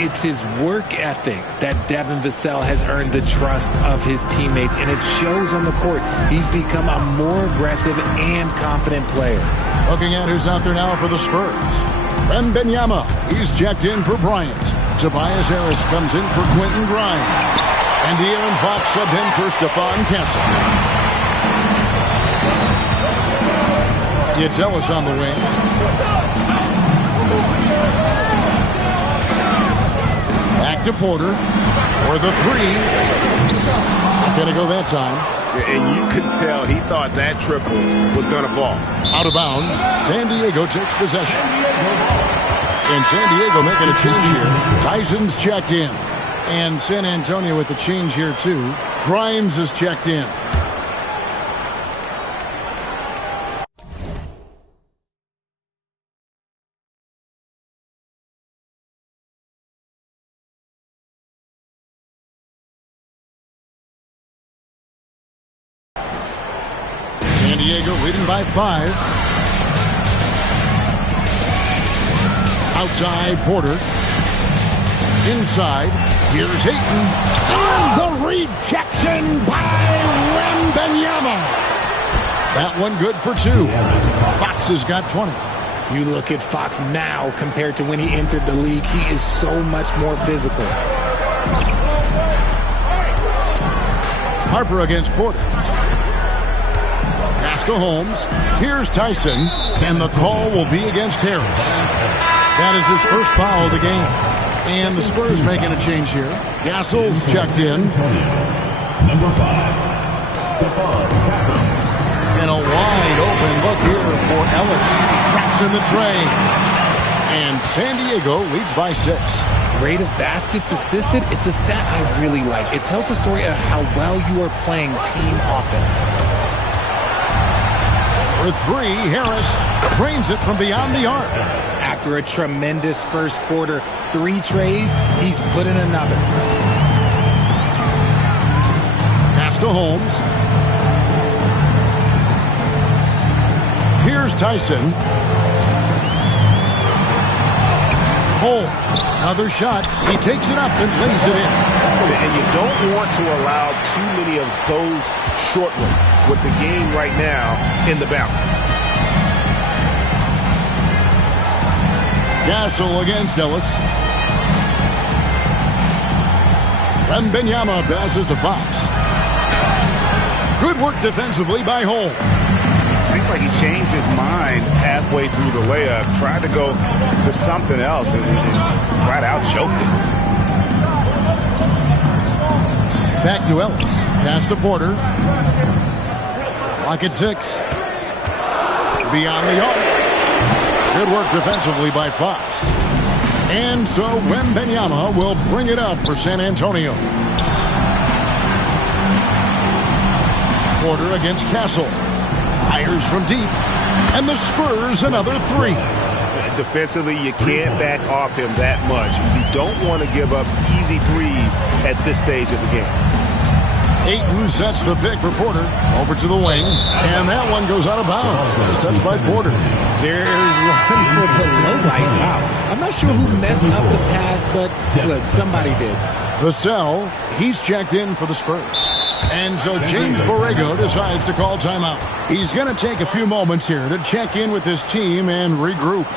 It's his work ethic that Devin Vassell has earned the trust of his teammates, and it shows on the court. He's become a more aggressive and confident player. Looking at who's out there now for the Spurs. Wembanyama, he's checked in for Bryant. Tobias Harris comes in for Quentin Grimes. And De'Aaron Fox subbed in for Stephon Castle. It's Ellis on the wing. Back to Porter for the 3. Not going to go that time. And you could tell he thought that triple was going to fall. Out of bounds, San Diego takes possession. And San Diego making a change here. Tyson's checked in. And San Antonio with the change here too. Grimes is checked in. San Diego leading by 5. Outside Porter. Inside, here's Ayton. And the rejection by Wembanyama. That one good for 2. Fox has got 20. You look at Fox now compared to when he entered the league. He is so much more physical. Harper against Porter. Pass to Holmes. Here's Tyson, and the call will be against Harris. That is his first foul of the game. And the Spurs making a change here. Gassol's checked in. Number 5, Stephon Castle. And a wide open look here for Ellis. Traps in the tray. And San Diego leads by 6. Rate of baskets assisted, it's a stat I really like. It tells the story of how well you are playing team offense. For 3, Harris trains it from beyond the arc. After a tremendous first quarter, 3 trays, he's put in another. Pass to Holmes. Here's Tyson. Holmes, another shot. He takes it up and lays it in. And you don't want to allow too many of those short ones with the game right now in the balance. Gassel against Ellis. Wembanyama passes to Fox. Good work defensively by Holmes. Seems like he changed his mind halfway through the layup, tried to go to something else, and flat out choked it. Back to Ellis. Pass to Porter. Clock at 6. Beyond the arc. Good work defensively by Fox. And so Wembanyama will bring it up for San Antonio. Porter against Castle. Fires from deep. And the Spurs another 3. Defensively, you can't back off him that much. You don't want to give up easy threes at this stage of the game. Ayton sets the pick for Porter. Over to the wing. And that one goes out of bounds. Nice touch by Porter. There's one for the low light. Wow. I'm not sure who messed up the pass, but look, somebody did. Vassell, he's checked in for the Spurs. And so James Borrego decides to call timeout. He's going to take a few moments here to check in with his team and regroup.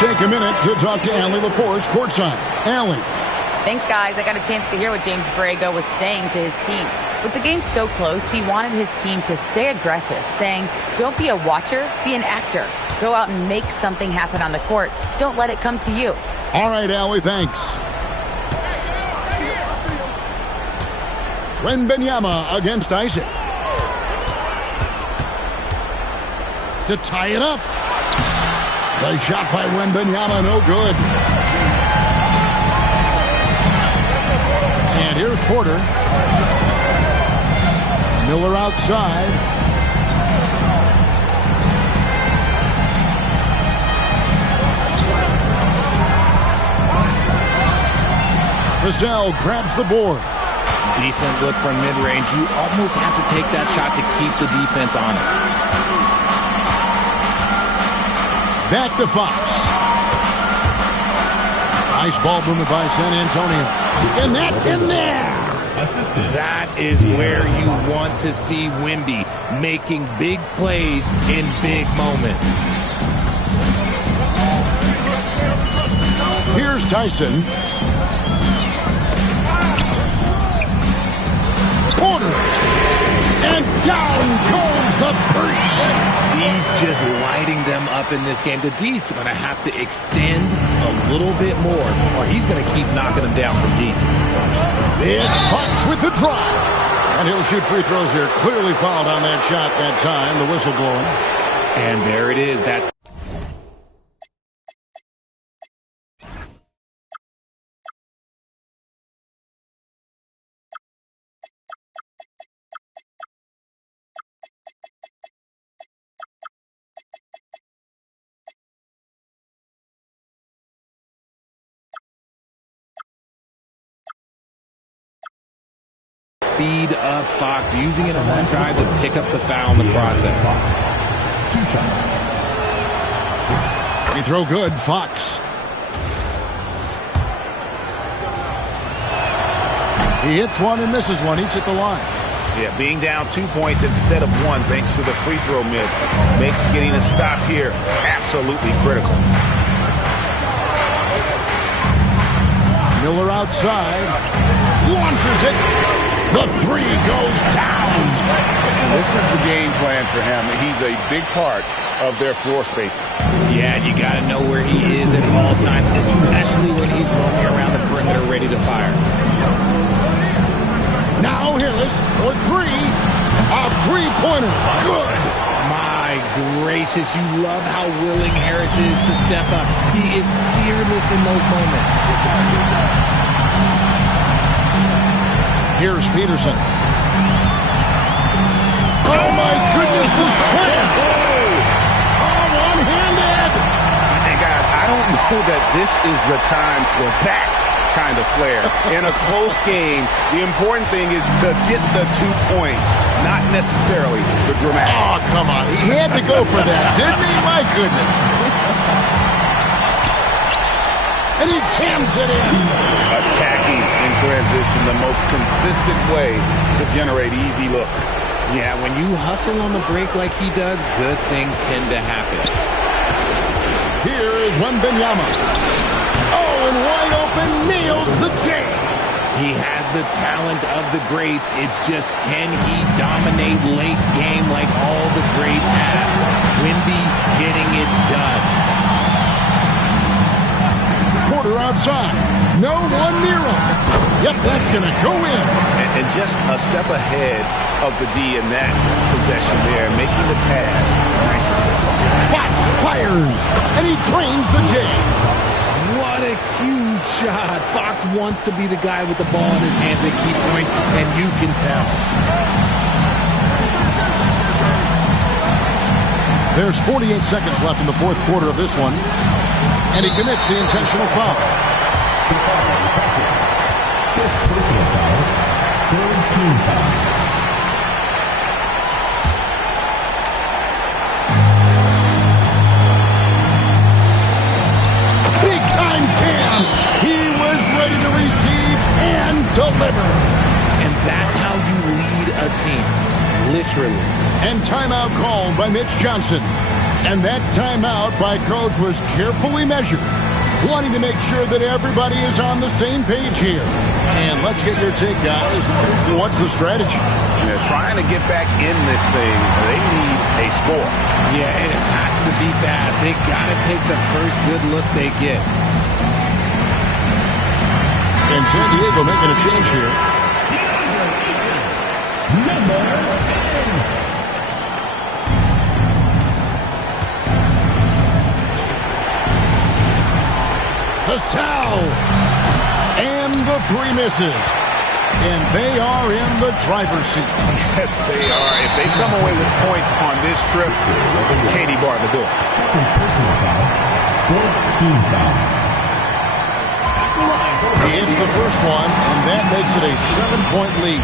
Take a minute to talk to Allie LaForce courtside. Allie. Thanks, guys. I got a chance to hear what James Borrego was saying to his team. With the game so close, he wanted his team to stay aggressive, saying, don't be a watcher, be an actor. Go out and make something happen on the court. Don't let it come to you. All right, Allie, thanks. Wembanyama against Isaac. To tie it up. The shot by Wembanyama, no good. And here's Porter. Miller outside. Vassell grabs the board. Decent look from mid-range. You almost have to take that shot to keep the defense honest. Back to Fox. Nice ball movement by San Antonio. And that's in there. That is where you want to see Wemby, making big plays in big moments. Here's Tyson. Porter. And down goes the 3. He's just lighting them up in this game. The D's going to have to extend a little bit more, or he's going to keep knocking them down from deep. It's Fox with the drive. And he'll shoot free throws here. Clearly fouled on that shot that time. The whistle blowing. And there it is. That's speed of Fox, using it on that drive to pick up the foul in the process. 2 shots. Free throw good, Fox. He hits one and misses one, each at the line. Yeah, being down 2 points instead of 1 thanks to the free throw miss makes getting a stop here absolutely critical. Miller outside, launches it. The three goes down. And this is the game plan for him. He's a big part of their floor spacing. Yeah, you got to know where he is at all times, especially when he's roaming around the perimeter ready to fire. Now Harris for three. A three-pointer. Good. My gracious, you love how willing Harris is to step up. He is fearless in those moments. Here's Peterson. Oh, my goodness, the slam. Oh, one-handed. And guys, I don't know that this is the time for that kind of flair. In a close game, the important thing is to get the 2 points, not necessarily the dramatics. Oh, come on. He had to go for that, didn't he? My goodness. And he jams it in. Attacking in transition, the most consistent way to generate easy looks. Yeah, when you hustle on the break like he does, good things tend to happen. Here is Wembanyama. Oh, and wide open, nails the J. He has the talent of the greats. It's just, can he dominate late game like all the greats have? Wemby getting it done. Porter outside. No one near him. Yep, that's going to go in. And just a step ahead of the D in that possession there, making the pass. Nice assist. Fox fires, and he drains the J. What a huge shot. Fox wants to be the guy with the ball in his hands at key points, and you can tell. There's 48 seconds left in the fourth quarter of this one, and he commits the intentional foul. Personal foul. Third team foul. He was ready to receive and deliver. And that's how you lead a team, literally. And timeout called by Mitch Johnson. And that timeout by Coach was carefully measured, wanting to make sure that everybody is on the same page here. And let's get your take, guys. What's the strategy? They're trying to get back in this thing. They need a score. Yeah, and it has to be fast. They got to take the first good look they get. And San Diego making a change here. Number 10. Vassell. And the three misses. And they are in the driver's seat. Yes, they are. If they come away with points on this trip, Katie bar the door. Personal foul. Fourth team foul. He hits the first one, and that makes it a 7-point lead.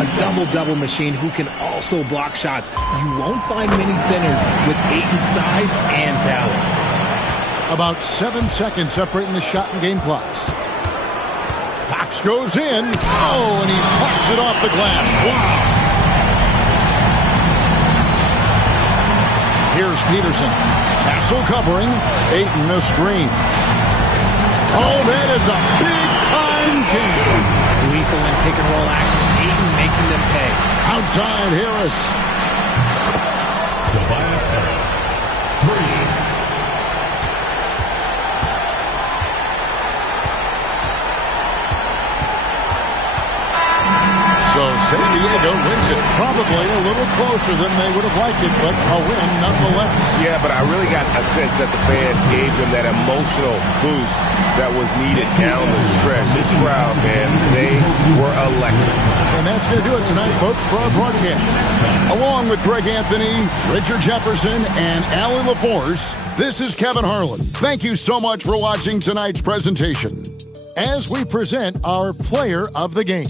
A double-double machine who can also block shots. You won't find many centers with Ayton's size and talent. About 7 seconds separating the shot and game clocks. Fox goes in. Oh, and he plucks it off the glass. Wow. Here's Peterson. Castle covering. Ayton a screen. Oh, that is a big-time change. Lethal in pick-and-roll action. Ayton making them pay. Outside Harris. Tobias Harris. 3. So San Diego wins it. Probably a little closer than they would have liked it, but a win nonetheless. Yeah, but I really got a sense that the fans gave them that emotional boost that was needed down the stretch. This crowd, man, they were electric. And that's going to do it tonight, folks, for our broadcast. Along with Greg Anthony, Richard Jefferson, and Allie LaForce, this is Kevin Harlan. Thank you so much for watching tonight's presentation as we present our player of the game.